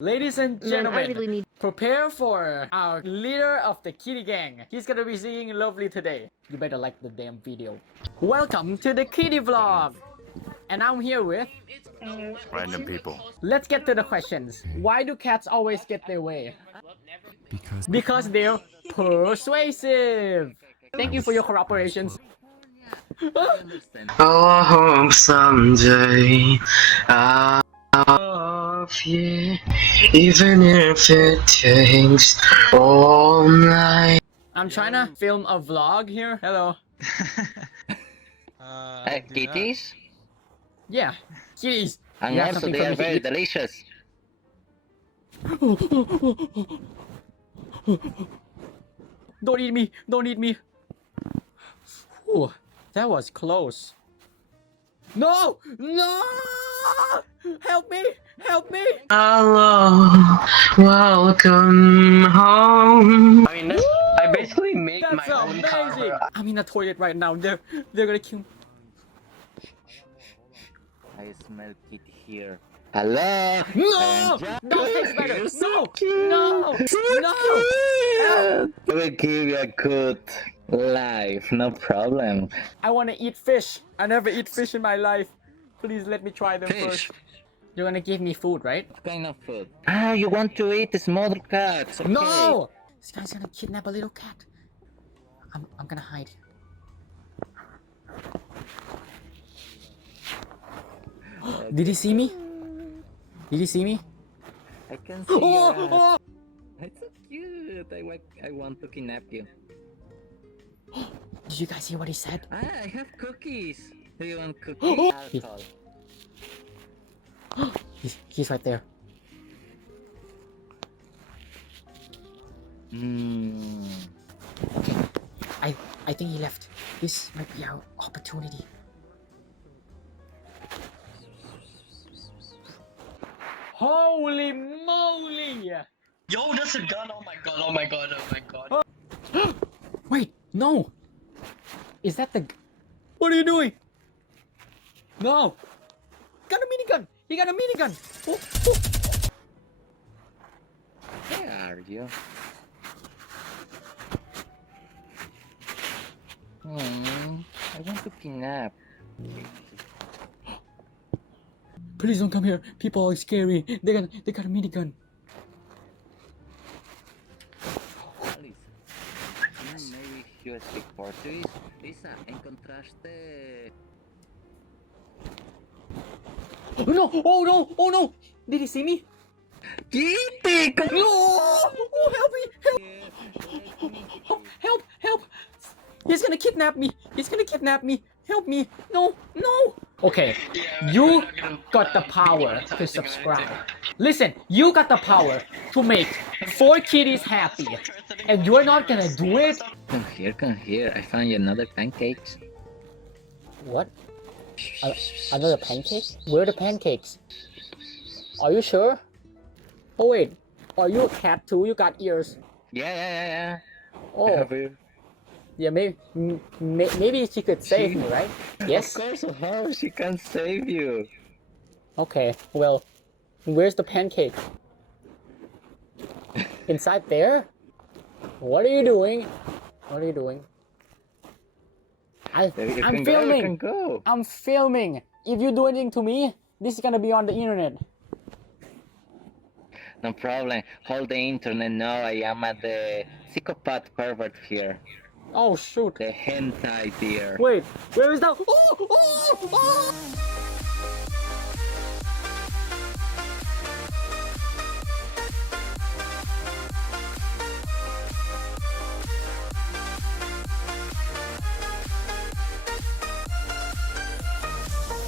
Ladies and Man, I gentlemen, really need. prepare for our leader of the kitty gang. He's gonna be singing lovely today. You better like the damn video. Welcome to the kitty vlog. And I'm here with... Random people. Let's get to the questions. Why do cats always get their way? Because they're persuasive. Thank you for your cooperations. Oh, I hope someday I'll love you, even if it takes all night. I'm trying to film a vlog here. Hello. Kitties? Yeah, kitties. And You have also something they for are me to very eat? delicious. Don't eat me! Don't eat me! Ooh, that was close. No! No! Help me! Help me! Hello, welcome home. I mean, I basically make my That's own car. amazing! I'm in the toilet right now. They're gonna kill me. I smell kitty here. Hello? No! Don't taste better! No! No! No! Help! I will give you a good life, no problem. I wanna eat fish. I never eat fish in my life. Please let me try them Fish? first. You're gonna give me food, right? What kind of food? Ah, you want to eat small cats? Okay. No! This guy's gonna kidnap a little cat. I'm gonna hide. Did he see me? Did he see me? I can see your ass. It's so cute. I want to kidnap you. Did you guys hear what he said? Ah, I have cookies. Do you want cookies? Alcohol. He's right there. I think he left. This might be our opportunity. Holy moly! Yo, that's a gun! Oh my god! Oh my god! Oh my god! Wait, no! Is that the... What are you doing? No! Got a minigun! He got a minigun! Oh, oh. Where are you? I want to kidnap. Please don't come here. People are scary. They got a minigun. Alice, maybe you speak Portuguese? Lisa, encontraste... Oh no! Oh no! Oh no! Did he see me? Kitty! No! Oh, help me! Help! Help! Help! He's gonna kidnap me! He's gonna kidnap me! Help me! No! No! Okay, you got the power to subscribe. Listen, you got the power to make 4 kitties happy, and you're not gonna do it? Come here. I found you another pancakes. What? Another pancake? Where are the pancakes? Are you sure? Oh wait, are you a cat too? You got ears. Yeah. Oh, Have you? yeah, maybe she could save me, right? Yes? Of course, how she can save you. Okay, well, where's the pancake? Inside there? What are you doing? What are you doing? I'm You can filming! go. I'm filming! If you do anything to me, this is gonna be on the internet. No problem. Hold the internet now. I am at the psychopath pervert here. Oh shoot. The hentai deer. Wait, where is that? Oh!